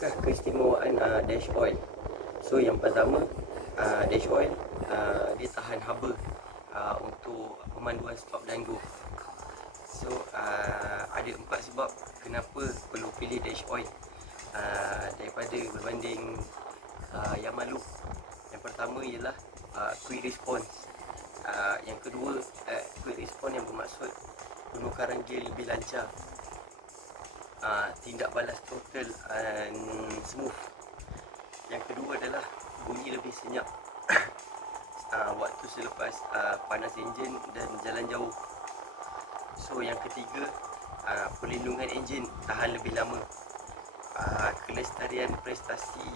apakah keistimewaan dash oil? So yang pertama, dash oil dia tahan haba untuk pemanduan stop dan go. So ada 4 sebab kenapa perlu pilih dash oil daripada berbanding Yamaha. Yang pertama ialah quick response. Yang kedua, quick response yang bermaksud penukaran gear lebih lancar, tindak balas throttle smooth. Yang kedua adalah bunyi lebih senyap waktu selepas panas enjin dan jalan jauh. So yang ketiga, perlindungan enjin tahan lebih lama. Kelestarian prestasi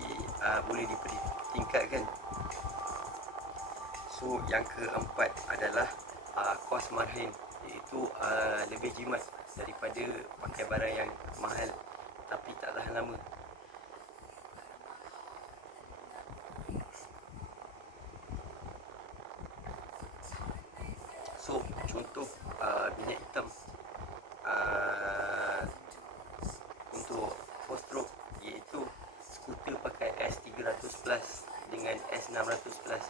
boleh ditingkatkan. So yang keempat adalah kos margin, iaitu lebih jimat daripada pakai barang yang mahal tapi tak tahan lama. So contoh minyak hitam untuk 4 stroke, iaitu skuter pakai S300 plus dengan S600 plus.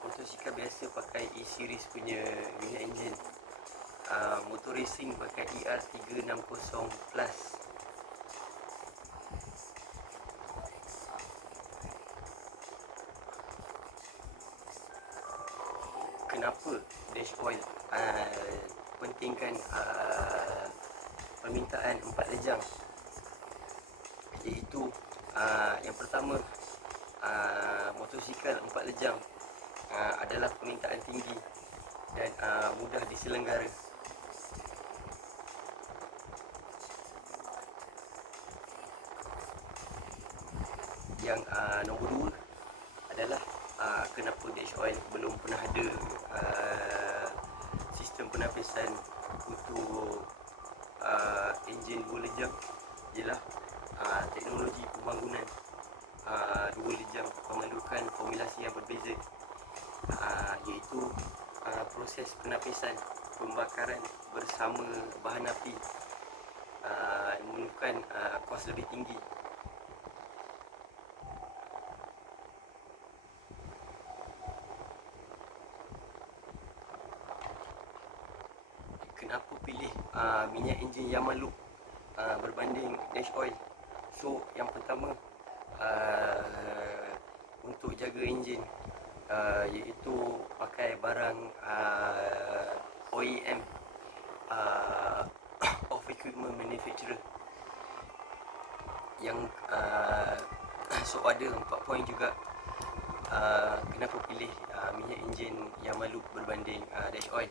Motosikal biasa pakai E-series punya minyak enjin. Motor racing pakai ER360 plus. Kenapa dash oil pentingkan permintaan 4 lejang? Iaitu yang pertama, motosikal 4 lejang adalah permintaan tinggi dan mudah diselenggara. Yang nombor 2 adalah kenapa dash oil belum pernah ada sistem penapisan untuk enjin 2 lejang, ialah teknologi pembangunan 2 lejang memerlukan formulasi yang berbeza, iaitu proses penapisan pembakaran bersama bahan api memerlukan kos lebih tinggi. Kenapa pilih minyak enjin Yamaha berbanding dash oil? So yang pertama, untuk jaga enjin, iaitu pakai barang OEM, off equipment manufacturer, yang so ada 4 poin juga kenapa pilih minyak enjin Yamaha berbanding dash oil.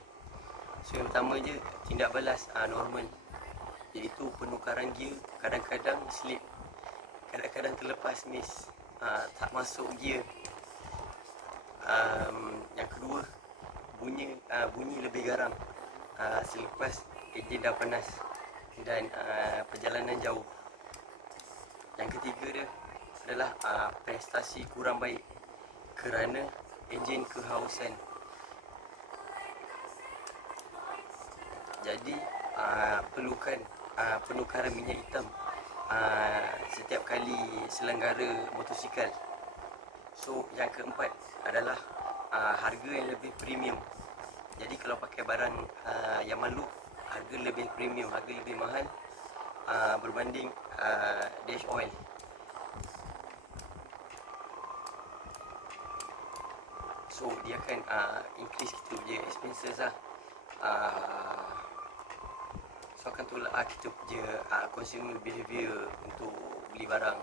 So yang pertama je, tindak balas normal, iaitu penukaran gear kadang-kadang slip, kadang-kadang terlepas miss, tak masuk gear. Yang kedua, bunyi lebih garang selepas enjin dah panas dan perjalanan jauh. Yang ketiga dia adalah prestasi kurang baik kerana enjin kehausan. Jadi perlukan penukaran minyak hitam setiap kali selenggara motosikal. So yang keempat adalah harga yang lebih premium. Jadi kalau pakai barang Yamaha, harga lebih premium, harga lebih mahal berbanding dash oil. So dia akan increase kita punya expenses lah. So akan tolak kita punya consumer behavior untuk beli barang.